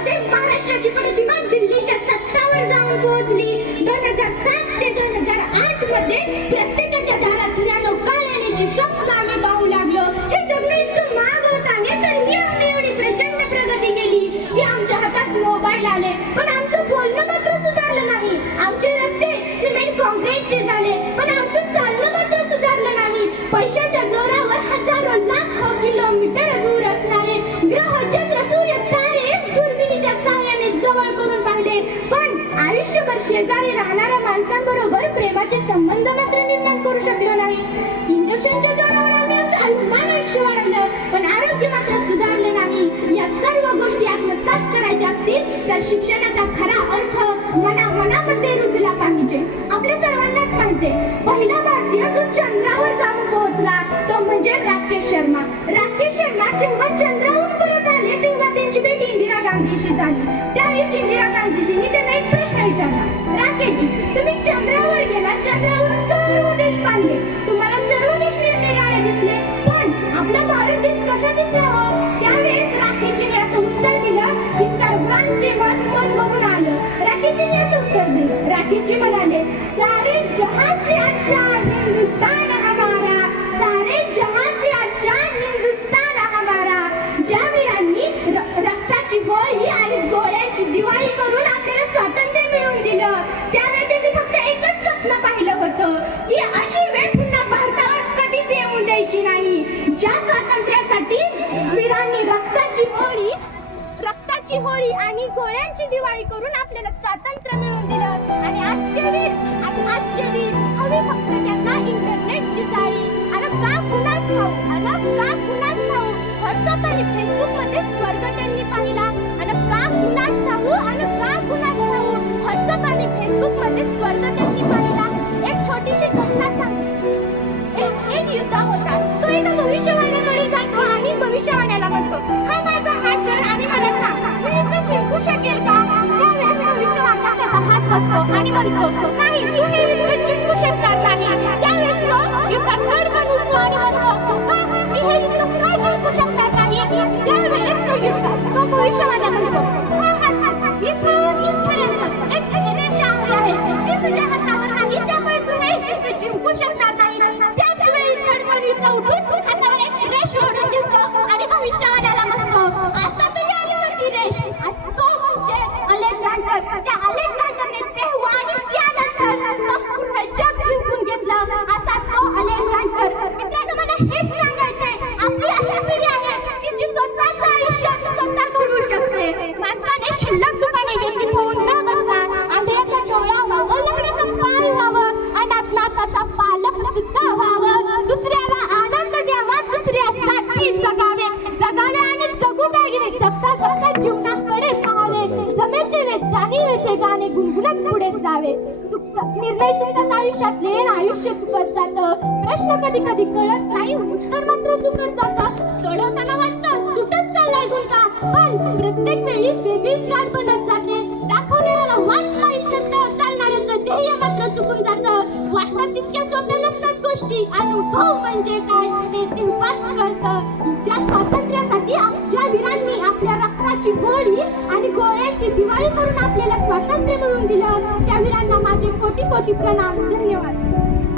मध्ये महाराष्ट्राची प्रतिमा दिल्लीच्या सत्तावर जाऊन पोहोचली. दोन हजार सात ते दोन हजार आठमध्ये प्रत्येकाच्या दारात ज्ञान काळ येण्याची स्वप्न आम्ही पाहू लागलो. हे जगणं इतकं महाग होत आहे तर ही आम्ही एवढी प्रचंड प्रगती केली. की आमच्या हातात मोबाईल आले. पण आमचं बोलणं मात्र सुधारलं नाही. आमचे रस्ते सिमेंट कॉन्क्रीटचे झाले. शेजारी राहणाऱ्या माणसांबरोबर प्रेमाचे संबंध मात्र निर्माण करू शकलो नाही. इंजेक्शनच्या जोरावर आम्ही आमचं अल्मान आयुष्य वाढवलं पण आरोग्य मात्र सुधारलं नाही. या सर्व गोष्टी आत्मसात करायच्या असतील तर शिक्षणाचा खरा अर्थ मना मनामध्ये रुजला पाहिजे. आपल्या सर्वांनाच माहितीये पहिला भारतीय जो चंद्रावर जाऊन पोहोचला तो म्हणजे राकेश शर्मा. राकेश शर्मा जेव्हा चंद्रावर दिवशी झाली. त्यावेळेस इंदिरा गांधीजींनी त्यांना एक प्रश्न विचारला. राकेशजी तुम्ही चंद्रावर गेला चंद्रावर सर्व देश पाहिले. तुम्हाला सर्व देश निरनिराळे दिसले पण आपला भारत देश कसा दिसला हो? त्यावेळेस राकेशजीने असं उत्तर दिलं की सर्वांचे मन मन बघून आलं. राकेशजीने असं उत्तर दिलं. राकेशजी म्हणाले रंगांची होळी आणि गोळ्यांची दिवाळी करून आपल्याला स्वातंत्र्य मिळवून दिलं. आणि आजचे वीर आ- आजचे वीर हवे फक्त त्यांना इंटरनेटची जाळी. अरे का कुणास ठाऊ अरे का कुणास ठाऊ व्हॉट्सअप आणि फेसबुकमध्ये स्वर्ग त्यांनी पाहिला. आणि का कुणास ठाऊ आणि का कुणास ठाऊ व्हॉट्सअप आणि फेसबुकमध्ये स्वर्ग त्यांनी पाहिला. एक छोटीशी घटना शकेल का त्यावेळेस भविष्यवाणा त्याचा हात बघतो आणि म्हणतो नाही तू हे युद्ध जिंकू शकणार नाही. त्यावेळेस तो युद्धात धडकन उठतो आणि म्हणतो का मी हे युद्ध का जिंकू शकणार नाही त्यावेळेस तो युद्ध तो भविष्यवाण्या म्हणतो हा हात इथून इथपर्यंत एक रेषा आखली आहे ती तुझ्या हातावर नाही त्यामुळे तू हे युद्ध जिंकू शकणार नाही त्याच वेळी धडकन युद्ध उठून हातावर एक रेष ओढून Hey, निर्णय चुकतात आयुष्यातले आयुष्य चुकत जात. प्रश्न कधी कधी कळत नाही उत्तर मात्र चुकत जात. सोडवताना वाटतं सुटत चाललाय गुंता पण प्रत्येक वेळी वेगळीच गाठ बनत जाते. दाखवणाऱ्याला वाट माहीत नसतं. चालणाऱ्याचं ध्येय मात्र चुकून जातं. वाटतात तितक्या सोप्या नसतात गोष्टी. अनुभव म्हणजे काय हे तेव्हाच कळतं. ज्या स्वातंत्र्यासाठी आमच्या वीरांनी आपल्या रक्ताची होळी आणि गोळ्याची दिवाळी करून आपल्याला स्वातंत्र्य माझे कोटी कोटी प्रणाम. धन्यवाद.